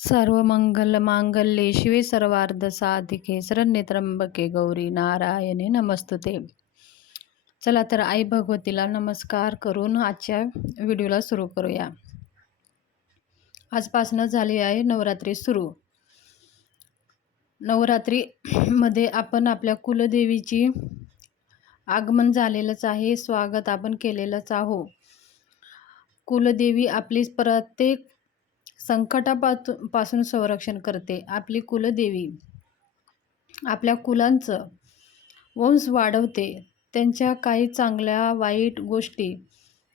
सर्वमंगलमांगल्ये शिवे सर्वार्धसाधिके शरण्ये त्र्यंबके गौरी नारायणे नमस्तुते. चला तर आई भगवतीला नमस्कार करून आजच्या व्हिडिओला सुरू करूया. आजपासून झाली आहे नवरात्री सुरू. नवरात्री मध्ये आपण आपल्या कुलदेवीची आगमन झालेलंच आहे, स्वागत आपण केलेलंच आहो. कुलदेवी आपली प्रत्येक संकटापासून संरक्षण करते. आपली कुलदेवी आपल्या कुलांचं वंश वाढवते. त्यांच्या काही चांगल्या वाईट गोष्टी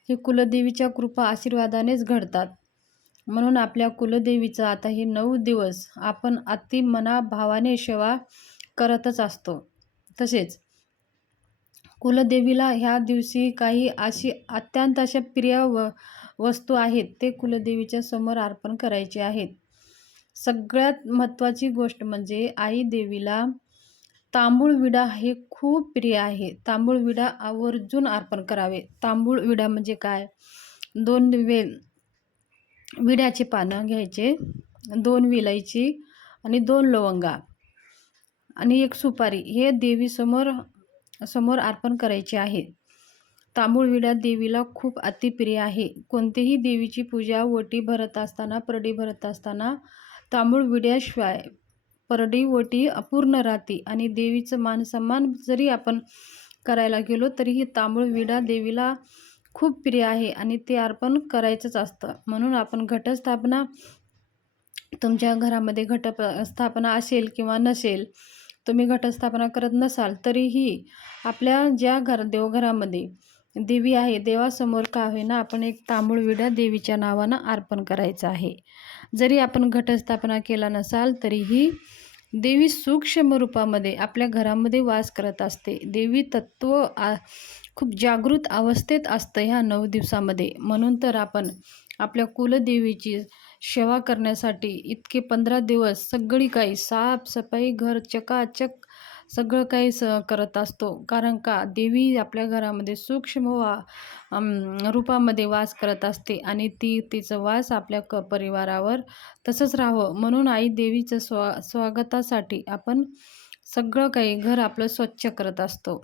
ही कुलदेवीच्या कृपा आशीर्वादानेच घडतात. म्हणून आपल्या कुलदेवीचा आता हे 9 दिवस आपण अति मनाभावाने सेवा करतच असतो. तसेच कुलदेवीला ह्या दिवशी काही अशी अत्यंत अशा प्रिय वस्तू आहेत ते कुलदेवीच्या समोर अर्पण करायचे आहेत. सगळ्यात महत्त्वाची गोष्ट म्हणजे आई देवीला तांबूळ विडा हे खूप प्रिय आहे. तांबूळ विडा आवर्जून अर्पण करावे. तांबूळ विडा म्हणजे काय? 2 विड्याची पानं घ्यायचे, 2 विलायची आणि 2 लवंगा आणि 1 सुपारी हे देवी समोर अर्पण करायचे आहे. तांबूळ विडा देवीला खूप अतिप्रिय आहे. कोणतीही देवीची पूजा ओटी भरत असताना, परडी भरत असताना तांबूळ विड्याशिवाय परडी ओटी अपूर्ण राहते आणि देवीचं मानसन्मान जरी आपण करायला गेलो तरीही तांबूळ विडा देवीला खूप प्रिय आहे आणि ते अर्पण करायचंच असतं. म्हणून आपण घटस्थापना, तुमच्या घरामध्ये घटस्थापना असेल किंवा नसेल, तुम्ही घटस्थापना करत नसाल तरीही आपल्या ज्या देवघरामध्ये देवी आहे देवासमोर का होईना आपण एक तांबूळ विडा देवीच्या नावानं अर्पण करायचं आहे. जरी आपण घटस्थापना केला नसाल तरीही देवी सूक्ष्म रूपामध्ये आपल्या घरामध्ये वास करत असते. देवी तत्व खूप जागृत अवस्थेत असतं ह्या 9 दिवसामध्ये. म्हणून तर आपण आपल्या कुलदेवीची सेवा करण्यासाठी इतके 15 दिवस सगळी काही साफसफाई, घर चकाचक सगळं काही करत असतो. कारण का देवी आपल्या घरामध्ये सूक्ष्म रूपामध्ये वास करत असते आणि तिचं वास आपल्या परिवारावर तसंच राहावं म्हणून आई देवीचं स्वागतासाठी आपण सगळं काही घर आपलं स्वच्छ करत असतो.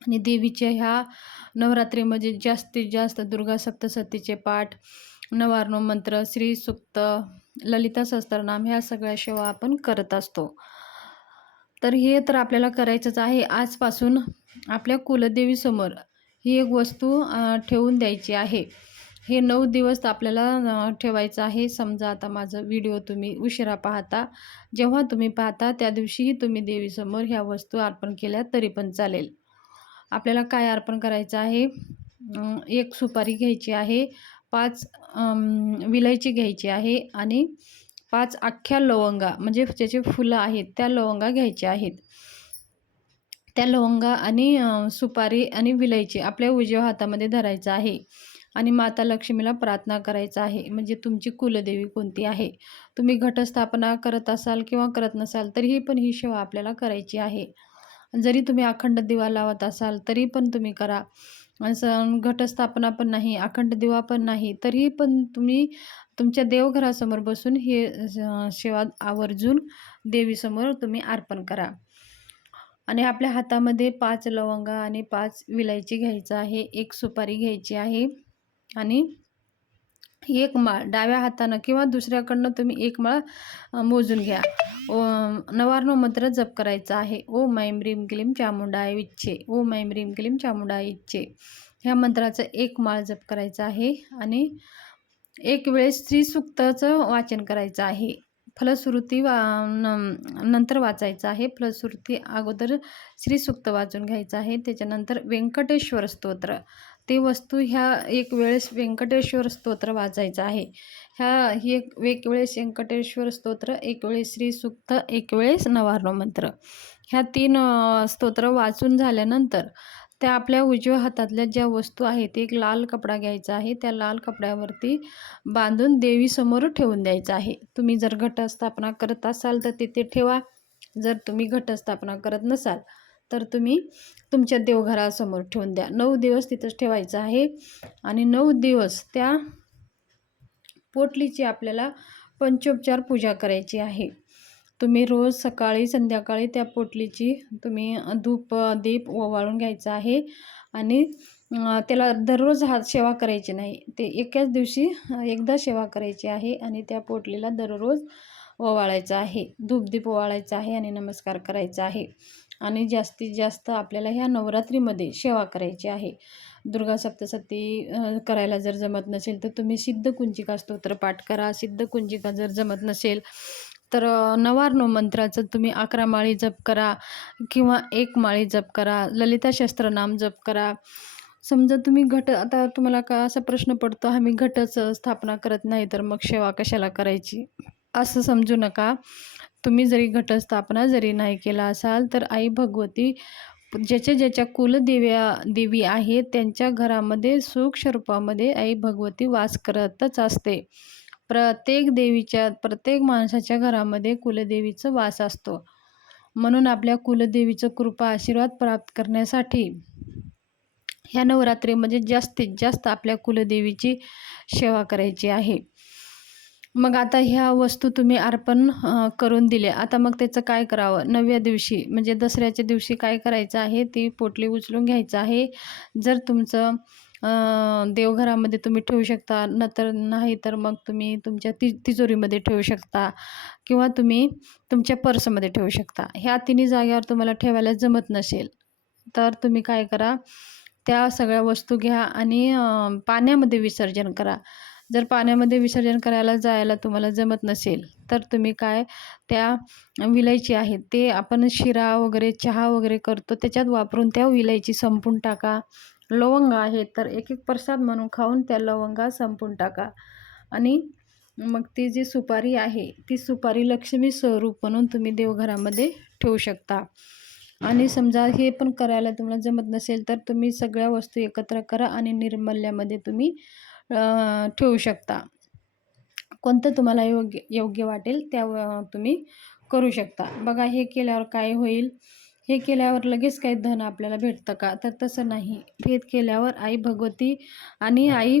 आणि देवीच्या ह्या नवरात्रीमध्ये जास्तीत जास्त दुर्गा सप्तशतीचे पाठ, नवार्णव मंत्र, श्री सूक्त, ललिता सहस्त्रनाम ह्या सगळ्या सेवा आपण करत असतो. तर हे तर आपल्याला करायचंच आहे. आजपासून आपल्या कुलदेवीसमोर ही एक वस्तू ठेवून द्यायची आहे. हे 9 दिवस आपल्याला ठेवायचं आहे. समजा आता माझा व्हिडिओ तुम्ही उशिरा पाहता, जेव्हा तुम्ही पाहता त्या दिवशीही तुम्ही देवीसमोर ह्या वस्तू अर्पण केल्या तरी पण चालेल. आपल्याला काय अर्पण करायचं आहे? 1 सुपारी घ्यायची आहे, 5 विलायची घ्यायची आहे आणि 5 अख्ख्या लवंगा म्हणजे ज्याचे फुलं आहेत त्या लवंगा घ्यायच्या आहेत. त्या लवंगा आणि सुपारी आणि विलायची आपल्या उजव्या हातामध्ये धरायचं आहे आणि माता लक्ष्मीला प्रार्थना करायचं आहे. म्हणजे तुमची कुलदेवी कोणती आहे, तुम्ही घटस्थापना करत असाल किंवा करत नसाल तरीही पण ही सेवा आपल्याला करायची आहे. जरी तुम्ही अखंड दिवा लावत असाल तरी पण तुम्ही करा. असं घटस्थापना पण नाही, अखंड दिवा पण नाही तरीही पण तुम्ही तुमच्या देवघरासमोर बसून हे सेवा आवर्जून देवीसमोर तुम्ही अर्पण करा. आणि आपल्या हातामध्ये 5 लवंगा आणि 5 विलायची घ्यायचं आहे, 1 सुपारी घ्यायची आहे आणि 1 माळ डाव्या हातानं किंवा दुसऱ्याकडनं तुम्ही 1 माळ मोजून घ्या. नवार्णव मंत्र जप करायचा आहे. ओम ऐं ह्रीं क्लीं चामुंडाय विच्चे, ओम ऐं ह्रीं क्लीं चामुंडाय इच्चे ह्या मंत्राचं 1 माळ जप करायचा आहे आणि 1 वेळेस श्रीसूक्ताचं वाचन करायचं आहे. फलश्रुती नंतर वाचायचं आहे. फलश्रुती अगोदर श्रीसूक्त वाचून घ्यायचं आहे. त्याच्यानंतर व्यंकटेश्वर स्तोत्र ते वस्तू ह्या 1 वेळेस व्यंकटेश्वर स्तोत्र वाचायचं आहे. एक वेळेस व्यंकटेश्वर स्तोत्र, 1 वेळेस श्रीसूक्त, 1 वेळेस नवार्णव मंत्र ह्या 3 स्तोत्र वाचून झाल्यानंतर त्या आपल्या उजव्या हातातल्या ज्या वस्तू आहेत एक लाल कपडा घ्यायचा आहे. त्या लाल कपड्यावरती बांधून देवीसमोर ठेवून द्यायचं आहे. तुम्ही जर घटस्थापना करत असाल तर तिथे ठेवा. जर तुम्ही घटस्थापना करत नसाल तर तुम्ही तुमच्या देवघरासमोर ठेवून द्या. 9 दिवस तिथंच ठेवायचं आहे आणि 9 दिवस त्या पोटलीची आपल्याला पंचोपचार पूजा करायची आहे. तुम्ही रोज सकाळी संध्याकाळी त्या पोटलीची तुम्ही धूप दीप ओवाळून घ्यायचा आहे आणि त्याला दररोज सेवा करायची नाही. ते एकाच दिवशी एकदा सेवा करायची आहे आणि त्या पोटलीला दररोज ओवाळायचं आहे. धूपदीप ओवाळायचा आहे आणि नमस्कार करायचा आहे. आणि जास्तीत जास्त आपल्याला ह्या नवरात्रीमध्ये सेवा करायची आहे. दुर्गा सप्तशती करायला जर जमत नसेल तर तुम्ही सिद्धकुंजिका स्तोत्र पाठ करा. सिद्धकुंजिका जर जमत नसेल तर नवार्णव मंत्राचं तुम्ही 11 माळी जप करा किंवा 1 माळी जप करा. ललिता सहस्त्रनाम जप करा. समजा तुम्ही आता तुम्हाला का असा प्रश्न पडतो, आम्ही घटच स्थापना करत नाही तर मग सेवा कशाला करायची, असं समजू नका. तुम्ही जरी घटस्थापना जरी नाही केला असाल तर आई भगवती ज्याच्या देवी आहेत त्यांच्या घरामध्ये सूक्ष्म रूपामध्ये आई भगवती वास करतच असते. प्रत्येक माणसाच्या घरामध्ये कुलदेवीचा वास असतो. म्हणून आपल्या कुलदेवीचं कृपा आशीर्वाद प्राप्त करण्यासाठी ह्या नवरात्रीमध्ये जास्तीत जास्त आपल्या कुलदेवीची सेवा करायची आहे. मग आता ह्या वस्तू तुम्ही अर्पण करून दिल्या. आता मग त्याचं काय करावं? 9व्या दिवशी म्हणजे दसऱ्याच्या दिवशी काय करायचं आहे, ती पोटली उचलून घ्यायचं आहे. जर तुमचं देवघरामध्ये तुम्ही ठेवू शकता, नाही तर मग तुम्ही तुमच्या तिजोरीमध्ये ठेवू शकता किंवा तुम्ही तुमच्या पर्समध्ये ठेवू शकता. ह्या तिन्ही जागेवर तुम्हाला ठेवायला जमत नसेल तर तुम्ही काय करा, त्या सगळ्या वस्तू घ्या आणि पाण्यामध्ये विसर्जन करा. जर पाण्यामध्ये विसर्जन करायला जायला तुम्हाला जमत नसेल तर तुम्ही काय, त्या विलायची आहे ते आपण शिरा वगैरे चहा वगैरे करतो त्याच्यात वापरून त्या विलायची संपून टाका. लवंग आहे तर एक प्रसाद म्हणून खाऊन त्या लवंगा संपून टाका. आणि मग ती जी सुपारी आहे ती सुपारी लक्ष्मी स्वरूप म्हणून तुम्ही देवघरामध्ये ठेवू शकता. आणि समजा हे पण करायला तुम्हाला जमत नसेल तर तुम्ही सगळ्या वस्तू एकत्र करा आणि निर्मल्यामध्ये तुम्ही ठेवू शकता. कोणतं तुम्हाला योग्य वाटेल त्या तुम्ही करू शकता. बघा, हे केल्यावर काय होईल, हे केल्यावर लगेच काही धन आपल्याला भेटतं का, तर तसं नाही. हे केल्यावर आई भगवती आणि आई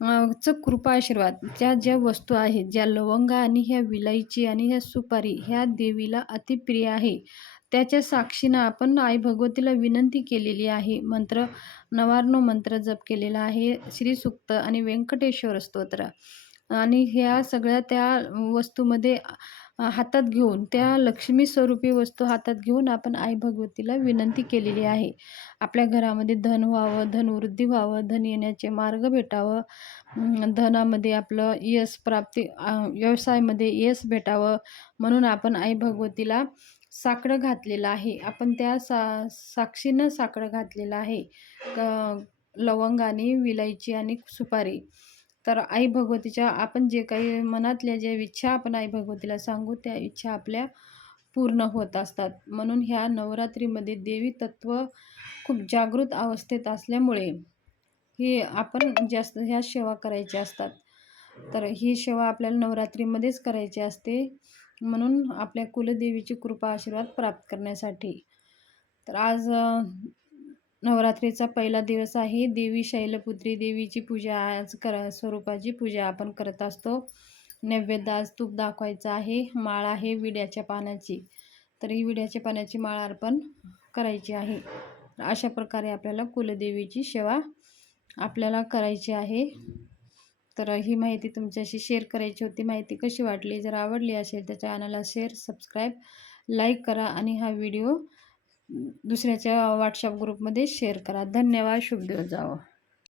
चं कृपा आशीर्वाद, ज्या वस्तू आहेत, ज्या लवंगा आणि ह्या विलायची आणि ह्या सुपारी ह्या देवीला अतिप्रिय आहे, त्याच्या साक्षीनं आपण आई भगवतीला विनंती केलेली आहे. नवार्णव मंत्र जप केलेला आहे, श्रीसूक्त आणि व्यंकटेश्वर स्तोत्र. आणि ह्या सगळ्या त्या वस्तूमध्ये हातात घेऊन, त्या लक्ष्मी स्वरूपी वस्तू हातात घेऊन आपण आई भगवतीला विनंती केलेली आहे. आपल्या घरामध्ये धन व्हावं, धनवृद्धी व्हावं, धन येण्याचे मार्ग भेटावं, धनामध्ये आपलं यश प्राप्ती, व्यवसायामध्ये यश भेटावं म्हणून आपण आई भगवतीला साकडं घातलेलं आहे. आपण त्या साक्षीनं साकडं घातलेलं आहे, लवंग आणि विलायची आणि सुपारी. तर आई भगवतीच्या आपण जे काही मनातल्या ज्या इच्छा आपण आई भगवतीला सांगू त्या इच्छा आपल्या पूर्ण होत असतात. म्हणून ह्या नवरात्रीमध्ये देवी तत्व खूप जागृत अवस्थेत असल्यामुळे ही आपण जास्त ह्या सेवा करायच्या असतात. तर ही सेवा आपल्याला नवरात्रीमध्येच करायची असते, म्हणून आपल्या कुलदेवीची कृपा आशीर्वाद प्राप्त करण्यासाठी. तर आज नवरात्रीचा पहिला दिवस आहे. देवी शैलपुत्री देवीची पूजा आज स्वरूपाची पूजा आपण करत असतो. नैवेद्य आज तूप दाखवायचं आहे. माळ आहे विड्याच्या पानाची, तर ही विड्याच्या पानाची माळ अर्पण करायची आहे. अशा प्रकारे आपल्याला कुलदेवीची सेवा आपल्याला करायची आहे. तर ही माहिती तुमच्याशी शेअर करायची होती. माहिती कशी वाटली, जर आवडली असेल तर चॅनलला शेअर, सबस्क्राईब, लाईक करा आणि हा व्हिडिओ दुसऱ्याच्या व्हॉट्सअप ग्रुपमध्ये शेअर करा. धन्यवाद. शुभ दिवस जावो.